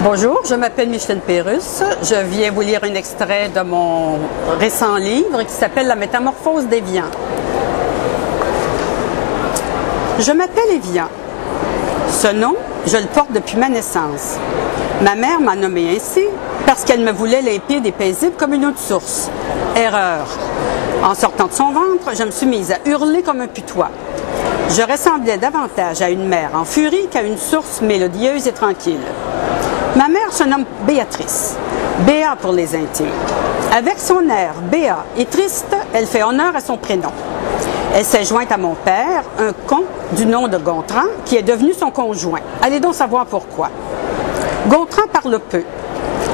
Bonjour, je m'appelle Micheline Pérusse. Je viens vous lire un extrait de mon récent livre qui s'appelle « La métamorphose d'Évian ». Je m'appelle Évian. Ce nom, je le porte depuis ma naissance. Ma mère m'a nommé ainsi parce qu'elle me voulait limpide et paisible comme une eau de source. Erreur. En sortant de son ventre, je me suis mise à hurler comme un putois. Je ressemblais davantage à une mère en furie qu'à une source mélodieuse et tranquille. Ma mère se nomme Béatrice, Béa pour les intimes. Avec son air béat et triste, elle fait honneur à son prénom. Elle s'est jointe à mon père, un con du nom de Gontran, qui est devenu son conjoint. Allez donc savoir pourquoi. Gontran parle peu.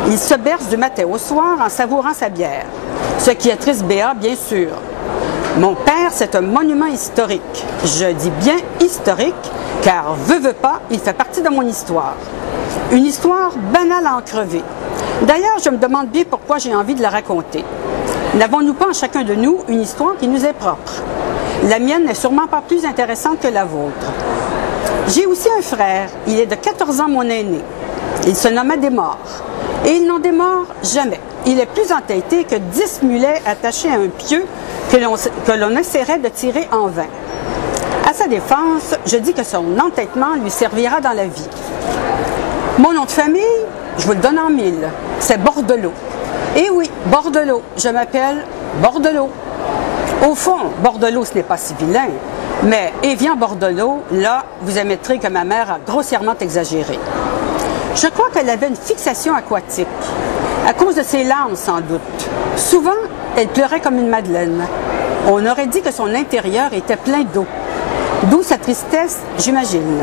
Il se berce du matin au soir en savourant sa bière, ce qui attriste Béa, bien sûr. Mon père, c'est un monument historique. Je dis bien historique, car veut pas, il fait partie de mon histoire. Une histoire banale à en crever. D'ailleurs, je me demande bien pourquoi j'ai envie de la raconter. N'avons-nous pas en chacun de nous une histoire qui nous est propre? La mienne n'est sûrement pas plus intéressante que la vôtre. J'ai aussi un frère. Il est de 14 ans mon aîné. Il se nomme Adhémore. Et il n'en démord jamais. Il est plus entêté que 10 mulets attachés à un pieu que l'on essaierait de tirer en vain. À sa défense, je dis que son entêtement lui servira dans la vie. Mon nom de famille, je vous le donne en mille, c'est Bordelot. Et oui, Bordelot, je m'appelle Bordelot. Au fond, Bordelot, ce n'est pas si vilain, mais Évian Bordelot, là, vous admettrez que ma mère a grossièrement exagéré. Je crois qu'elle avait une fixation aquatique, à cause de ses larmes sans doute. Souvent, elle pleurait comme une madeleine. On aurait dit que son intérieur était plein d'eau. D'où sa tristesse, j'imagine.